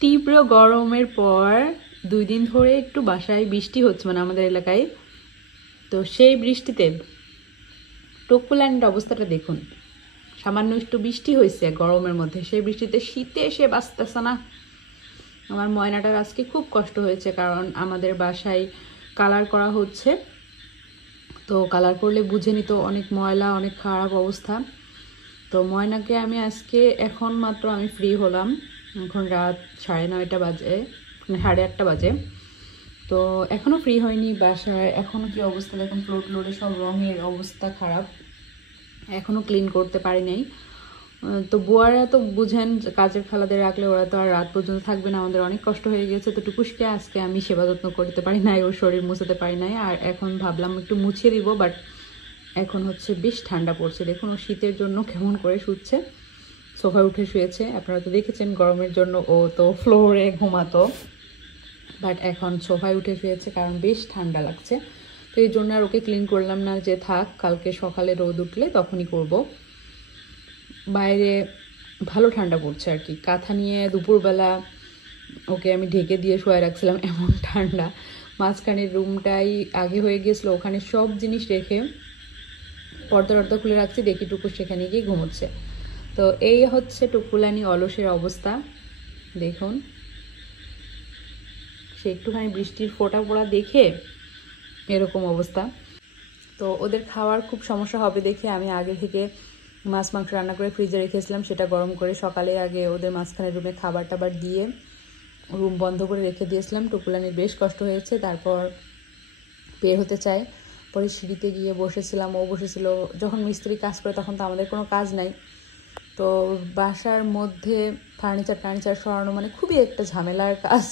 তীব্র গরমের পর 2 দিন ধরে একটু বাসায় বৃষ্টি হচ্ছে, মানে আমাদের এলাকায়। তো সেই বৃষ্টিতে টুকুলানির অবস্থাটা দেখুন। সামান্য একটু বৃষ্টি হয়েছে গরমের মধ্যে, সেই বৃষ্টিতে শীতে এসে বাঁচতেছে না। আমার ময়নাটার আজকে খুব কষ্ট হয়েছে, কারণ আমাদের বাসায় কালার করা হচ্ছে। তো কালার করলে বুঝে নিত অনেক ময়লা, অনেক খারাপ অবস্থা। তো ময়নাকে আমি আজকে এখন মাত্র আমি ফ্রি হলাম, এখন রাত 9:30 বাজে, 8:30 বাজে। তো এখনও ফ্রি হয়নি বাসায়, এখনও কি অবস্থা দেখুন, ফ্লোর ফ্লোরে সব রঙের অবস্থা খারাপ, এখনও ক্লিন করতে পারি নাই। তো বুয়ারা তো বুঝেন, কাজের খালাদের রাখলে ওরা তো আর রাত পর্যন্ত থাকবে না, আমাদের অনেক কষ্ট হয়ে গেছে। তো টুকুসকে আজকে আমি সেবা যত্ন করতে পারি নাই, ওর শরীর মুছাতে পারি নাই। আর এখন ভাবলাম একটু মুছিয়ে দিব, বাট এখন হচ্ছে বেশ ঠান্ডা পড়ছে। দেখুন ও শীতের জন্য কেমন করে শুচ্ছে, সোফায় উঠে শুয়েছে। আপনারা তো দেখেছেন গরমের জন্য ও তো ফ্লোরে ঘুমাতো, বাট এখন সোফায় উঠে শুয়েছে কারণ বেশ ঠান্ডা লাগছে। তো এই জন্য আর ওকে ক্লিন করলাম না, যে থাক কালকে সকালে রোদ উঠলে তখনই করব। বাইরে ভালো ঠান্ডা পড়ছে আর কি, কাঁথা নিয়ে দুপুরবেলা ওকে আমি ঢেকে দিয়ে শুয়ে রাখছিলাম, এমন ঠান্ডা। মাঝখানের রুমটাই আগে হয়ে গিয়েছিলো, ওখানে সব জিনিস রেখে পর্দা খুলে রাখছি, দেখি টুকু সেখানে গিয়ে ঘুমোচ্ছে। তো এই হচ্ছে টুকুলানি অলসের অবস্থা। দেখুন সে একটুখানি বৃষ্টির ফোঁটা ফোঁটা দেখে এরকম অবস্থা। তো ওদের খাওয়ার খুব সমস্যা হবে দেখে আমি আগে থেকে মাছ মাংস রান্না করে ফ্রিজে রেখেছিলাম, সেটা গরম করে সকালে আগে ওদের মাঝখানে রুমে খাবার টাবার দিয়ে রুম বন্ধ করে রেখে দিয়েছিলাম। টুকুলানির বেশ কষ্ট হয়েছে, তারপর বের হতে চায়, পরে সিঁড়িতে গিয়ে বসেছিলাম, ও বসেছিল। যখন মিস্ত্রি কাজ করে তখন তো আমাদের কোনো কাজ নাই। তো বাসার মধ্যে ফার্নিচার সরানো মানে খুবই একটা ঝামেলার কাজ।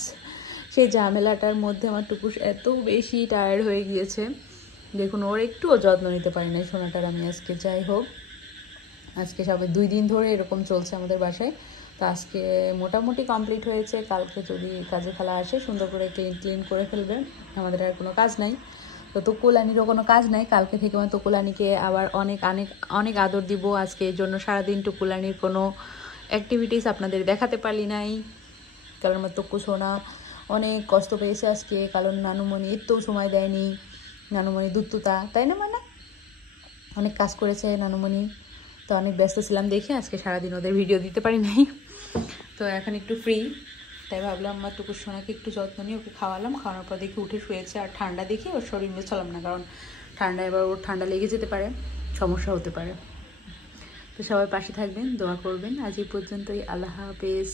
সেই ঝামেলাটার মধ্যে আমার টুকুস এত বেশি টায়ার্ড হয়ে গিয়েছে, দেখুন ওর একটুও যত্ন নিতে পারি না সোনাটার আমি আজকে। যাই হোক, আজকে সবাই 2 দিন ধরে এরকম চলছে আমাদের বাসায়। তো আজকে মোটামুটি কমপ্লিট হয়েছে, কালকে যদি কাজে খালা আসে সুন্দর করে ক্লিন করে ফেলবে, আমাদের আর কোনো কাজ নাই। তো তোকুলানিরও কোনো কাজ নাই, কালকে থেকে আমি তোকুলানিকে আবার অনেক অনেক অনেক আদর দিব। আজকে এর জন্য সারাদিন টুকুলানির কোনো অ্যাক্টিভিটিস আপনাদের দেখাতে পারি নাই, কারণ আমার তক্কু সোনা অনেক কষ্ট পেয়েছে আজকে, কারণ নানুমণি একটু সময় দেয়নি। নানুমণি দুত্তুতা, তাই না মানে অনেক কাজ করেছে নানুমণি, তো অনেক ব্যস্ত ছিলাম দেখে আজকে সারাদিন ওদের ভিডিও দিতে পারি নাই। তো এখন একটু ফ্রি, তাই ভাবলাম আমার টুকুর সোনাকে একটু যত্ন নিয়ে ওকে খাওয়ালাম। খাওয়ানোর পর দেখে উঠে শুয়েছে, আর ঠান্ডা দেখে ওর শরীর মেছালাম না, কারণ ঠান্ডা এবার ওর ঠান্ডা লেগে যেতে পারে, সমস্যা হতে পারে। তো সবাই পাশে থাকবেন, দোয়া করবেন। আজ এই পর্যন্তই, আল্লাহ হাফেজ।